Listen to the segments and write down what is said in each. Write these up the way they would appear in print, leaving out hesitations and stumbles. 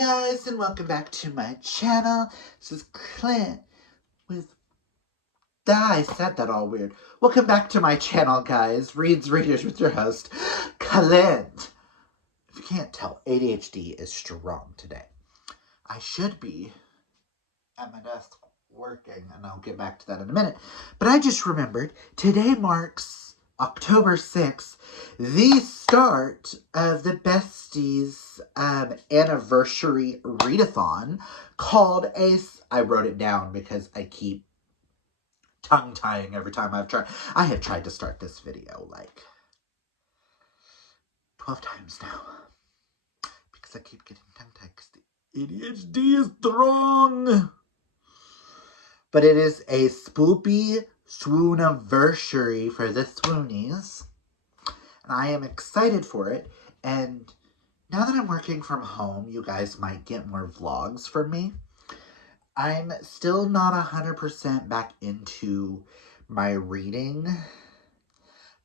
guys, and welcome back to my channel. This is Clint with... I said that all weird. Welcome back to my channel, guys. Reads Readers with your host, Clint. If you can't tell, ADHD is strong today. I should be at my desk working, and I'll get back to that in a minute. But I just remembered, today marks October 6th, the start of the Besties anniversary readathon called Ace. I wrote it down because I keep tongue-tying every time I've tried. I have tried to start this video like 12 times now because I keep getting tongue-tied because the ADHD is strong. But it is a Spoopy Swoonaversary for the Swoonies. And I am excited for it. And now that I'm working from home, you guys might get more vlogs from me. I'm still not 100% back into my reading.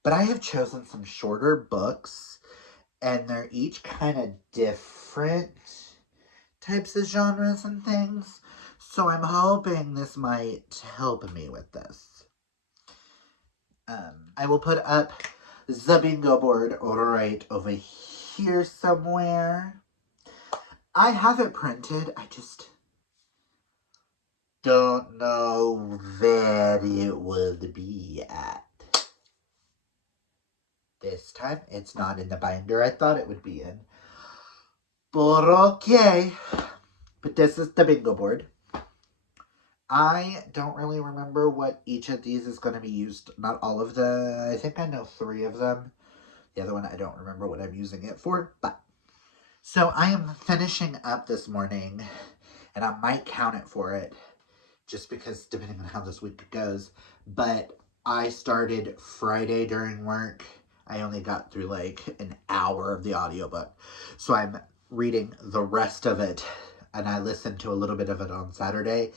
But I have chosen some shorter books. And they're each kind of different types of genres and things. So I'm hoping this might help me with this. I will put up the bingo board right over here somewhere. I have it printed. I just don't know where it would be at. This time, it's not in the binder I thought it would be in. But okay. But this is the bingo board. I don't really remember what each of these is going to be used. Not all of the... I think I know 3 of them. The other one, I don't remember what I'm using it for. But so I am finishing up this morning. And I might count it for it. Just because, depending on how this week goes. But I started Friday during work. I only got through like an hour of the audiobook. So I'm reading the rest of it. And I listened to a little bit of it on Saturday.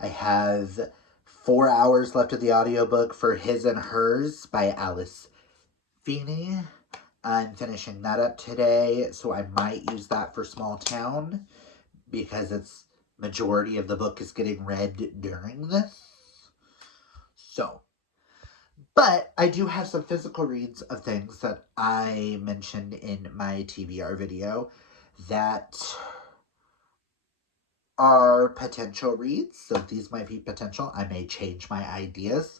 I have 4 hours left of the audiobook for His and Hers by Alice Feeney. I'm finishing that up today, so I might use that for Small Town because it's majority of the book is getting read during this. So, but I do have some physical reads of things that I mentioned in my TBR video that are potential reads, so these might be potential. I may change my ideas.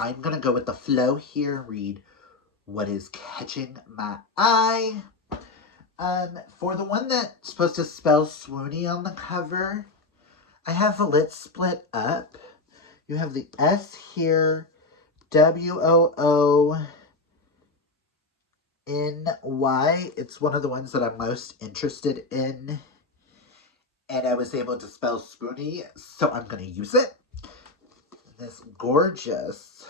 I'm gonna go with the flow here and read what is catching my eye. For the one that's supposed to spell Swoony on the cover, I have the lit split up. You have the S here, WOONY. It's one of the ones that I'm most interested in. And I was able to spell Swoony, so I'm going to use it. This gorgeous.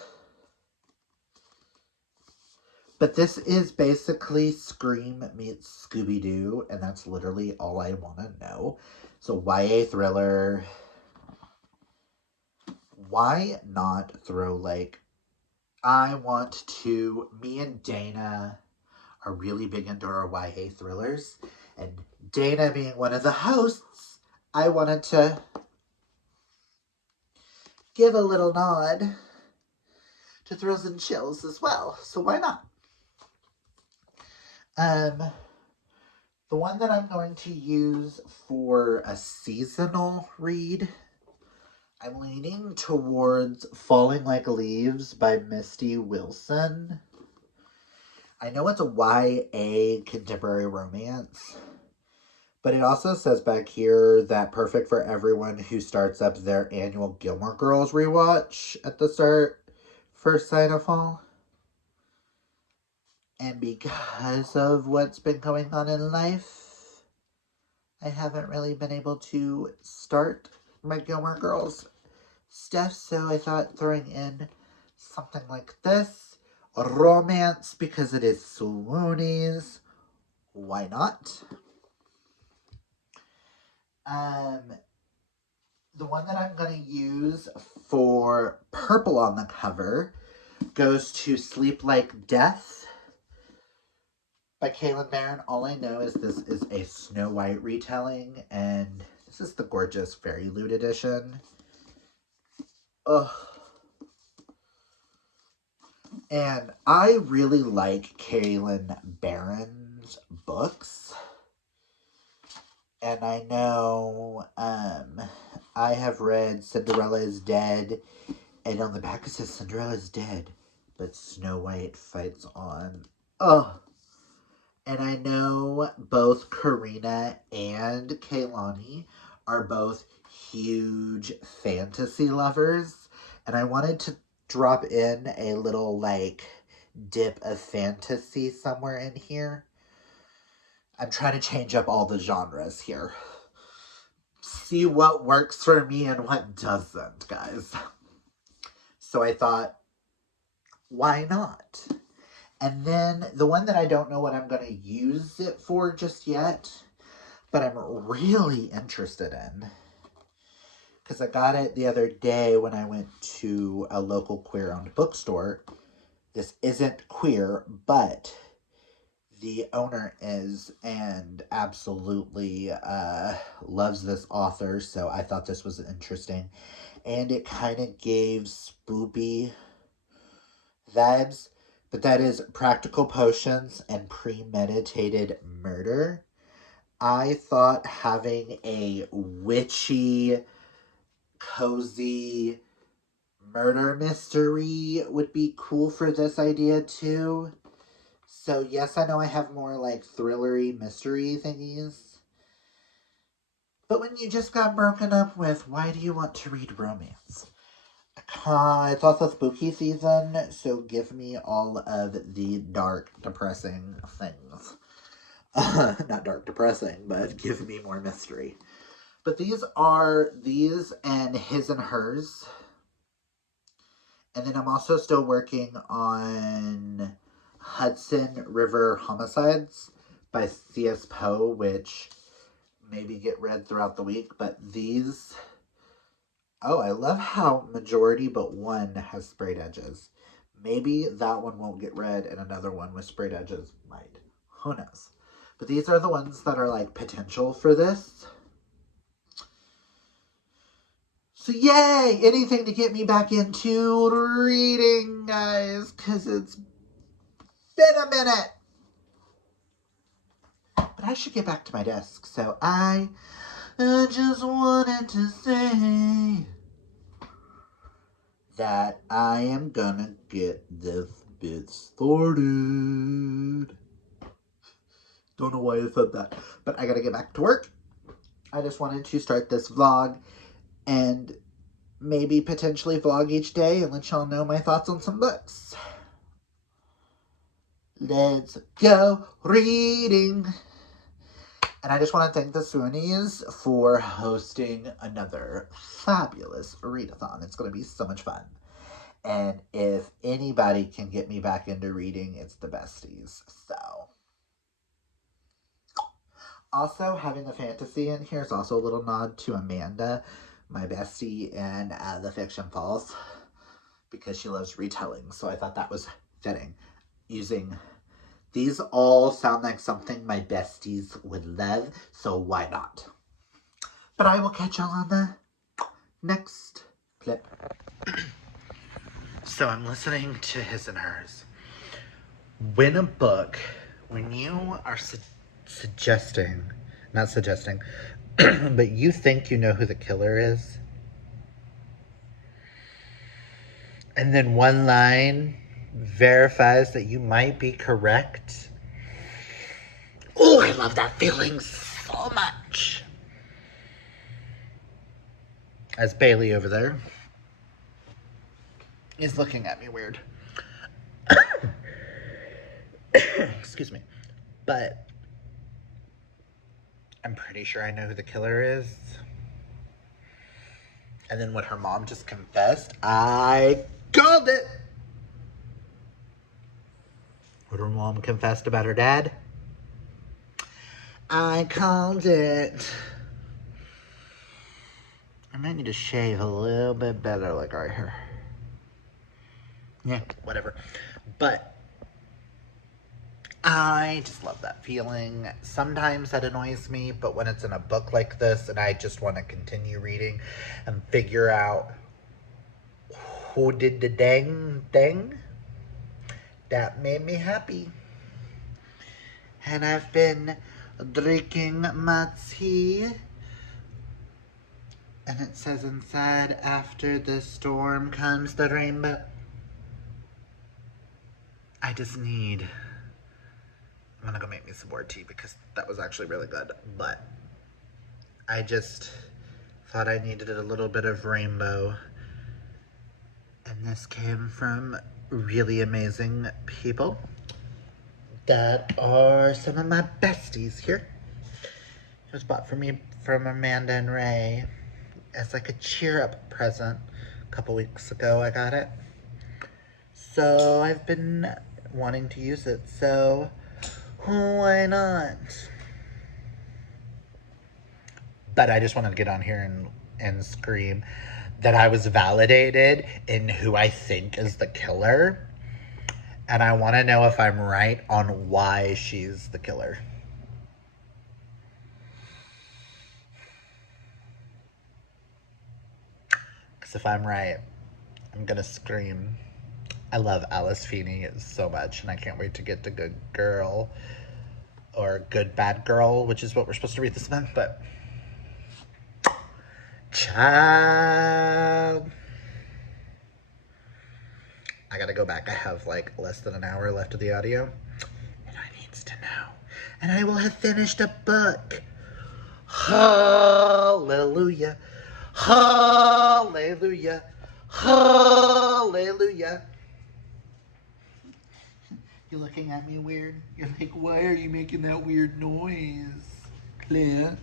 But this is basically Scream meets Scooby-Doo, and that's literally all I want to know. So YA thriller. Why not throw, like, me and Dana are really big into our YA thrillers. And Dana being one of the hosts, I wanted to give a little nod to Thrills and Chills as well. So why not? The one that I'm going to use for a seasonal read, I'm leaning towards Falling Like Leaves by Misty Wilson. I know it's a YA contemporary romance, but it also says back here that perfect for everyone who starts up their annual Gilmore Girls rewatch at the first sign of fall. And because of what's been going on in life, I haven't really been able to start my Gilmore Girls stuff, so I thought throwing in something like this, a romance, because it is Swoonies, why not? The one that I'm going to use for purple on the cover goes to Sleep Like Death by Kaylin Barron. All I know is this is a Snow White retelling, and this is the gorgeous Fairy Loot edition. Ugh. And I really like Kaylin Barron's books. And I know I have read Cinderella is Dead, and on the back it says Cinderella is dead, but Snow White fights on. Oh. And I know both Karina and Kaylani are both huge fantasy lovers. And I wanted to drop in a little, like, dip of fantasy somewhere in here. I'm trying to change up all the genres here. See what works for me and what doesn't, guys. So I thought, why not? And then the one that I don't know what I'm going to use it for just yet, but I'm really interested in, because I got it the other day when I went to a local queer-owned bookstore. This isn't queer, but the owner is, and absolutely loves this author, so I thought this was interesting. And it kind of gave Spoopy vibes. But that is Practical Potions and Premeditated Murder. I thought having a witchy, cozy murder mystery would be cool for this idea too. So yes, I know I have more like thrillery mystery thingies. But when you just got broken up with, why do you want to read romance? It's also spooky season, so give me all of the dark, depressing things. Not dark, depressing, but give me more mystery. But these are these and His and Hers. And then I'm also still working on Hudson River Homicides by C.S. Poe, which maybe get read throughout the week. But these... Oh, I love how majority but one has sprayed edges. Maybe that one won't get read and another one with sprayed edges might. Who knows? But these are the ones that are like potential for this. So yay! Anything to get me back into reading, guys, because it's been a minute. But I should get back to my desk, so I just wanted to say that I am gonna get this bit started. Don't know why I said that, but I gotta get back to work. I just wanted to start this vlog and maybe potentially vlog each day and let y'all know my thoughts on some books. Let's go reading. And I just want to thank the Swoonies for hosting another fabulous readathon. It's going to be so much fun. And if anybody can get me back into reading, it's the besties. So. Also, having the fantasy in here is also a little nod to Amanda, my bestie in The Fiction Falls, because she loves retelling. So I thought that was fitting. These all sound like something my besties would love, so why not? But I will catch y'all on the next clip. So I'm listening to His and Hers. When you are not suggesting, but you think you know who the killer is, and then one line verifies that you might be correct. Oh, I love that feeling so much. As Bailey over there is looking at me weird. Excuse me. But I'm pretty sure I know who the killer is. And then when her mom just confessed, I called it. When her mom confessed about her dad, I called it. I might need to shave a little bit better, like right here. Yeah, whatever. But I just love that feeling. Sometimes that annoys me, but when it's in a book like this and I just want to continue reading and figure out who did the dang thing, that made me happy. And I've been drinking my tea. And it says inside, after the storm comes the rainbow. I just need... I'm gonna go make me some more tea because that was actually really good. But I just thought I needed a little bit of rainbow. And this came from really amazing people that are some of my besties here. It was bought for me from Amanda and Ray as like a cheer up present. A couple weeks ago I got it. So I've been wanting to use it, so why not? But I just wanted to get on here and scream that I was validated in who I think is the killer. And I want to know if I'm right on why she's the killer. Because if I'm right, I'm going to scream. I love Alice Feeney so much, and I can't wait to get to Good Girl. Or Good Bad Girl, which is what we're supposed to read this month, but... Child... I gotta go back. I have like less than an hour left of the audio. And I needs to know. And I will have finished a book. Hallelujah. Hallelujah. Hallelujah. You're looking at me weird? You're like, why are you making that weird noise, Claire?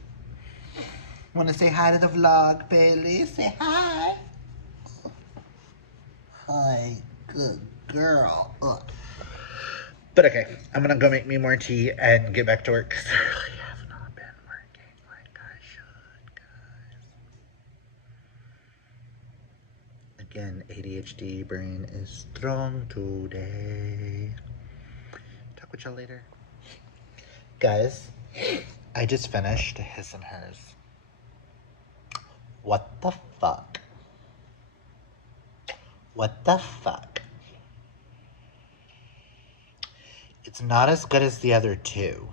Want to say hi to the vlog, Bailey? Say hi. Hi. Good girl. Ugh. But okay, I'm gonna go make me more tea and get back to work because I really have not been working like I should, guys. Again, ADHD brain is strong today. Talk with y'all later. Guys, I just finished His and Hers. What the fuck? What the fuck? It's not as good as the other two,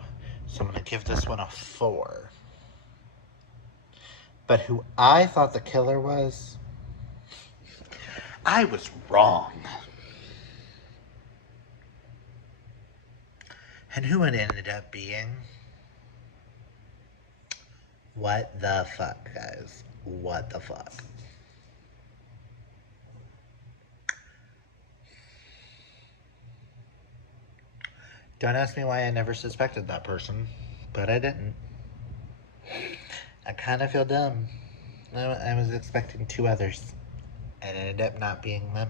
so I'm going to give this one a 4. But who I thought the killer was, I was wrong. And who it ended up being, what the fuck, guys? What the fuck? Don't ask me why I never suspected that person, but I didn't. I kind of feel dumb. I was expecting 2 others, and it ended up not being them.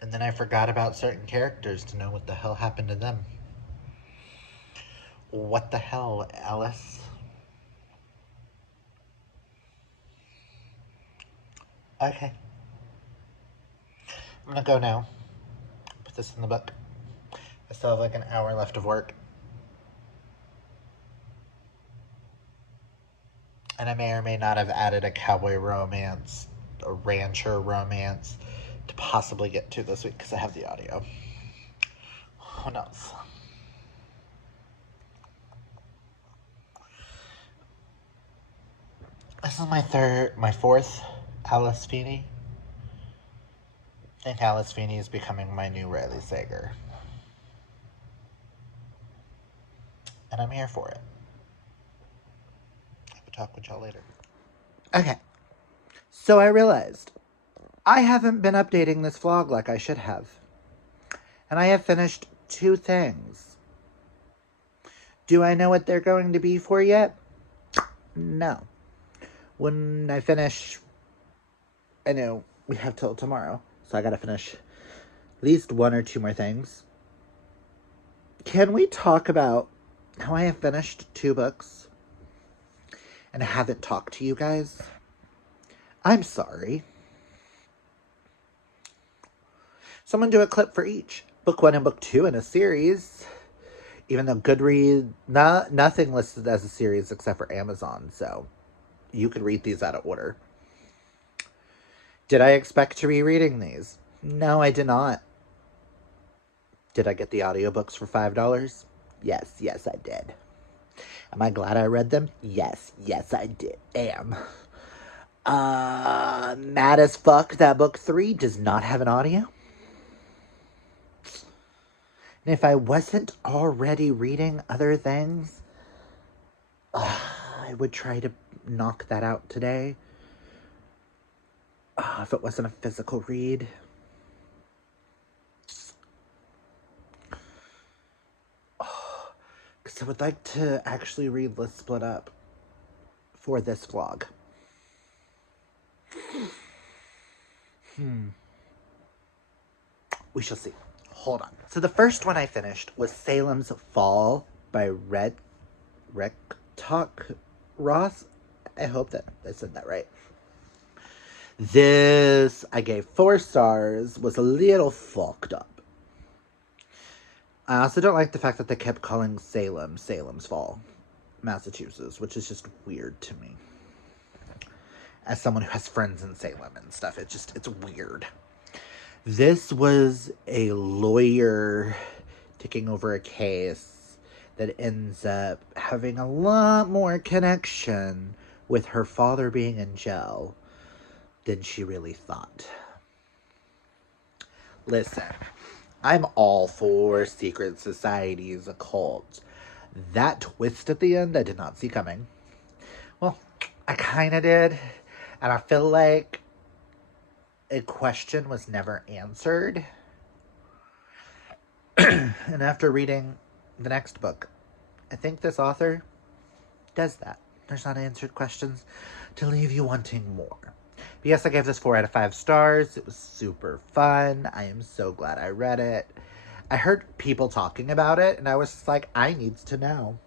And then I forgot about certain characters to know what the hell happened to them. What the hell, Alice? Okay. I'm gonna go now. Put this in the book. I still have like an hour left of work. And I may or may not have added a cowboy romance, a rancher romance to possibly get to this week because I have the audio. Who knows? This is my 4th Alice Feeney. I think Alice Feeney is becoming my new Riley Sager. And I'm here for it. I will talk with y'all later. Okay. So I realized I haven't been updating this vlog like I should have. And I have finished 2 things. Do I know what they're going to be for yet? No. When I finish, I know we have till tomorrow, so I gotta finish at least 1 or 2 more things. Can we talk about how I have finished 2 books and haven't talked to you guys? I'm sorry. Someone do a clip for each. book 1 and book 2 in a series. Even though Goodreads, nothing listed as a series except for Amazon, so you could read these out of order. Did I expect to be reading these? No, I did not. Did I get the audiobooks for $5? Yes, I did. Am I glad I read them? Yes, I did. Am. Mad as fuck that book 3 does not have an audio. And if I wasn't already reading other things, I would try to knock that out today. If it wasn't a physical read. Because I would like to actually read Let's Split Up for this vlog. We shall see. Hold on. So the first one I finished was Salem's Fall by Rectalk Ross. I hope that I said that right. This, I gave 4 stars, was a little fucked up. I also don't like the fact that they kept calling Salem Salem's Fall, Massachusetts, which is just weird to me. As someone who has friends in Salem and stuff, it's weird. This was a lawyer taking over a case that ends up having a lot more connection with her father being in jail than she really thought. Listen, I'm all for secret societies, occults. That twist at the end, I did not see coming. Well, I kind of did. And I feel like a question was never answered. And after reading the next book, I think this author does that. There's not answered questions to leave you wanting more. But yes, I gave this 4 out of 5 stars. It was super fun. I am so glad I read it. I heard people talking about it, and I was just like, I need to know.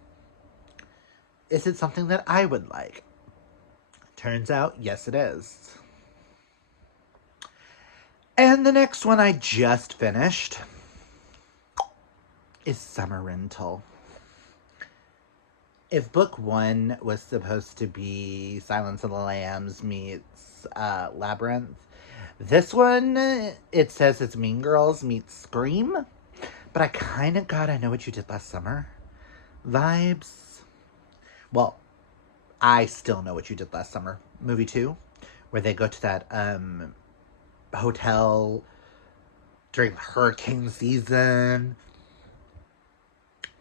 Is it something that I would like? Turns out, yes, it is. And the next one I just finished is Summer Rental. If book 1 was supposed to be Silence of the Lambs meets Labyrinth, this one, it says it's Mean Girls meets Scream, but I kind of got I Know What You Did Last Summer vibes. Well, I still Know What You Did Last Summer, movie 2, where they go to that hotel during hurricane season.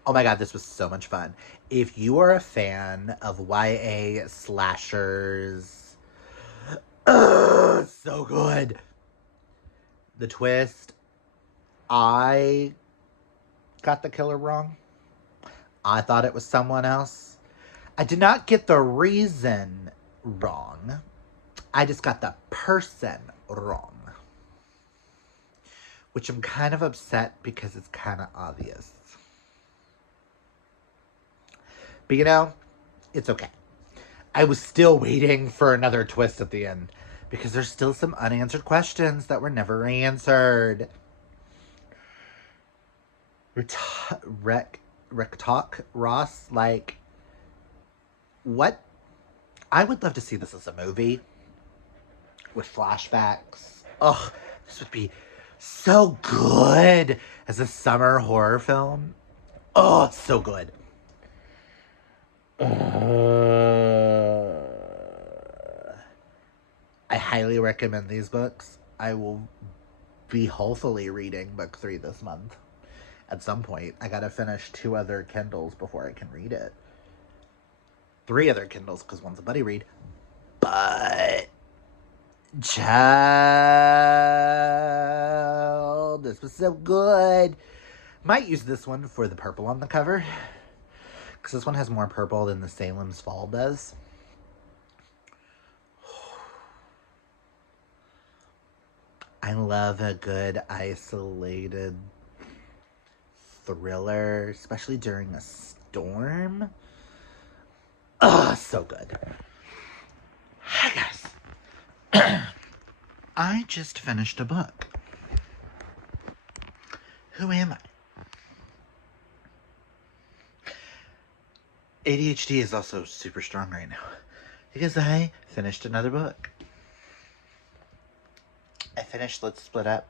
Oh my god, this was so much fun. If you are a fan of YA slashers, so good. The twist, I got the killer wrong. I thought it was someone else. I did not get the reason wrong. I just got the person wrong. Which I'm kind of upset because it's kind of obvious. But you know, it's okay. I was still waiting for another twist at the end because there's still some unanswered questions that were never answered. Rectalk Ross, like, what? I would love to see this as a movie with flashbacks. Oh, this would be so good as a summer horror film. Oh, so good. I highly recommend these books. I will be hopefully reading book 3 this month. At some point, I gotta finish 2 other Kindles before I can read it. 3 other Kindles, because one's a buddy read. But, child, this was so good. Might use this one for the purple on the cover, because this one has more purple than the Salem's Fall does. I love a good isolated thriller, especially during a storm. So good. Hi, guys. I just finished a book Who am I? ADHD is also super strong right now because I finished another book. I finished Let's Split Up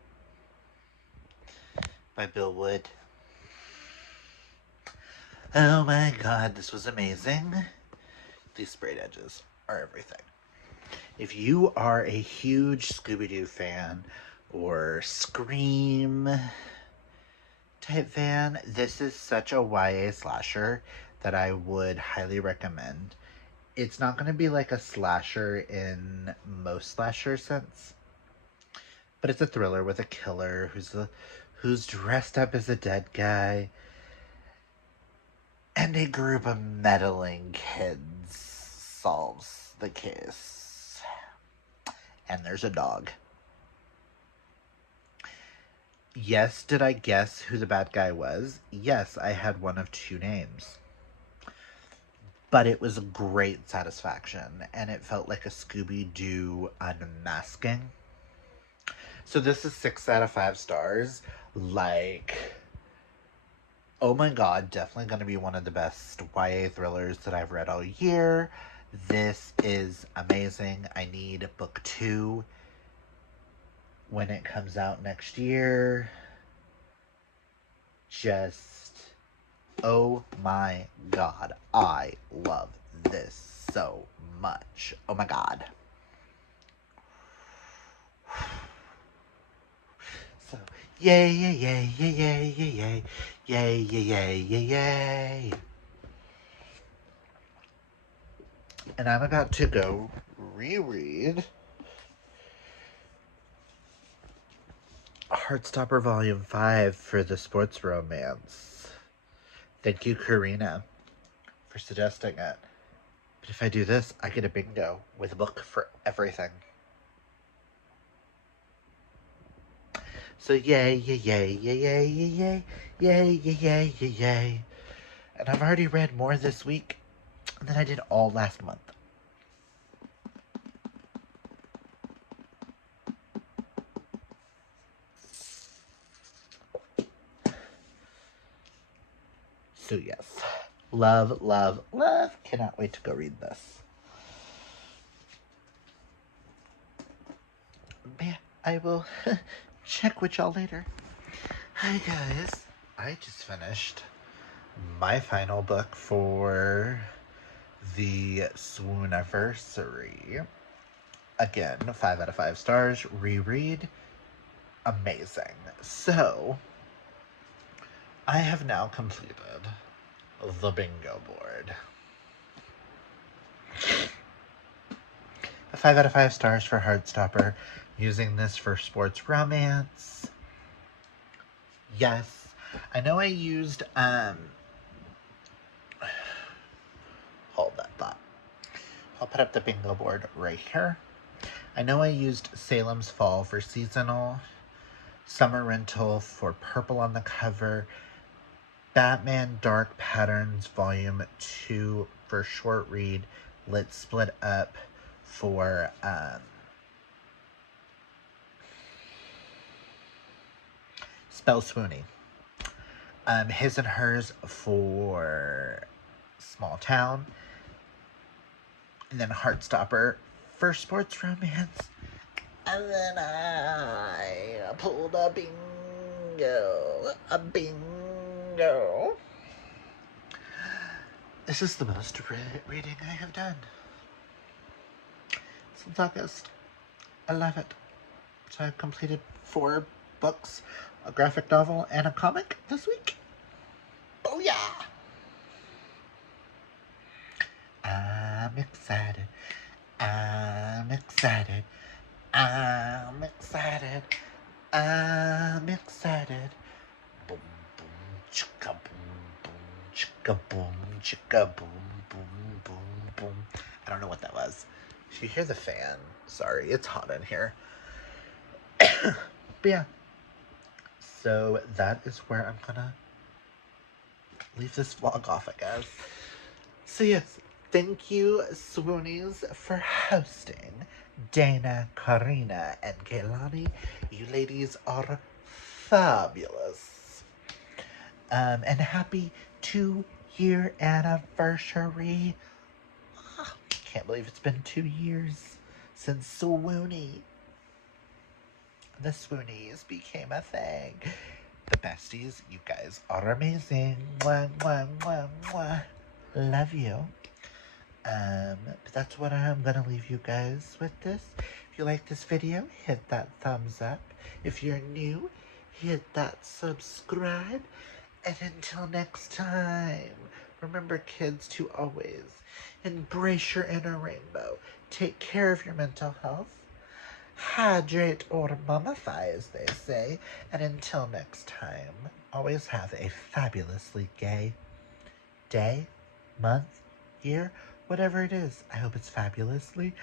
by Bill Wood. Oh my god, this was amazing. These sprayed edges are everything. If you are a huge Scooby-Doo fan or Scream type fan, this is such a YA slasher that I would highly recommend. It's not going to be like a slasher in most slasher sense, but it's a thriller with a killer who's dressed up as a dead guy, and a group of meddling kids solves the case. And there's a dog. Yes, did I guess who the bad guy was? Yes, I had one of two names. But it was a great satisfaction, and it felt like a Scooby-Doo unmasking. So this is 6 out of 5 stars. Like, oh my god, definitely going to be one of the best YA thrillers that I've read all year. This is amazing. I need book 2 when it comes out next year. Just, oh my god, I love this so much. Oh my god. So, yay, yay, yay, yay, yay, yay, yay, yay, yay, yay, yay, yay. And I'm about to go reread Heartstopper Volume 5 for the sports romance. Thank you, Karina, for suggesting it. But if I do this, I get a bingo with a book for everything. So yay, yay, yay, yay, yay, yay, yay, yay, yay, yay, yay. And I've already read more this week than I did all last month. So yes, love, love, love. Cannot wait to go read this. But yeah, I will check with y'all later. Hi guys, I just finished my final book for the Swoonaversary. Again, 5 out of 5 stars. Reread. Amazing. So, I have now completed the bingo board. 5 out of 5 stars for Heartstopper. Using this for sports romance. Yes. I know I used, hold that thought. I'll put up the bingo board right here. I know I used Salem's Fall for seasonal, Summer Rental for purple on the cover, Batman Dark Patterns Volume 2 for short read, Let's Split Up for Spell Swoony, His and Hers for Small Town, and then Heartstopper for sports romance. And then I pulled a bingo. This is the most reading I have done since August. I love it. So I've completed 4 books, a graphic novel, and a comic this week. Oh yeah! I'm excited. I'm excited. I'm excited. I'm excited. Boom, boom, chicka, boom, boom, chicka, boom, chicka, boom, boom, boom, boom. I don't know what that was. If you hear the fan, sorry, it's hot in here. But yeah. So that is where I'm gonna leave this vlog off, I guess. So yes, thank you, Swoonies, for hosting. Dana, Karina, and Kaylani, you ladies are fabulous. And happy 2-year anniversary. Can't believe it's been 2 years since Swoony. The Swoonies became a thing. The besties, you guys are amazing. Mwah, mwah, mwah, mwah. Love you. But that's what I'm gonna leave you guys with this. If you like this video, hit that thumbs up. If you're new, hit that subscribe. And until next time, remember, kids, to always embrace your inner rainbow. Take care of your mental health. Hydrate or mummify, as they say. And until next time, always have a fabulously gay day, month, year, whatever it is. I hope it's fabulously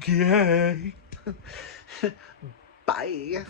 gay. Bye.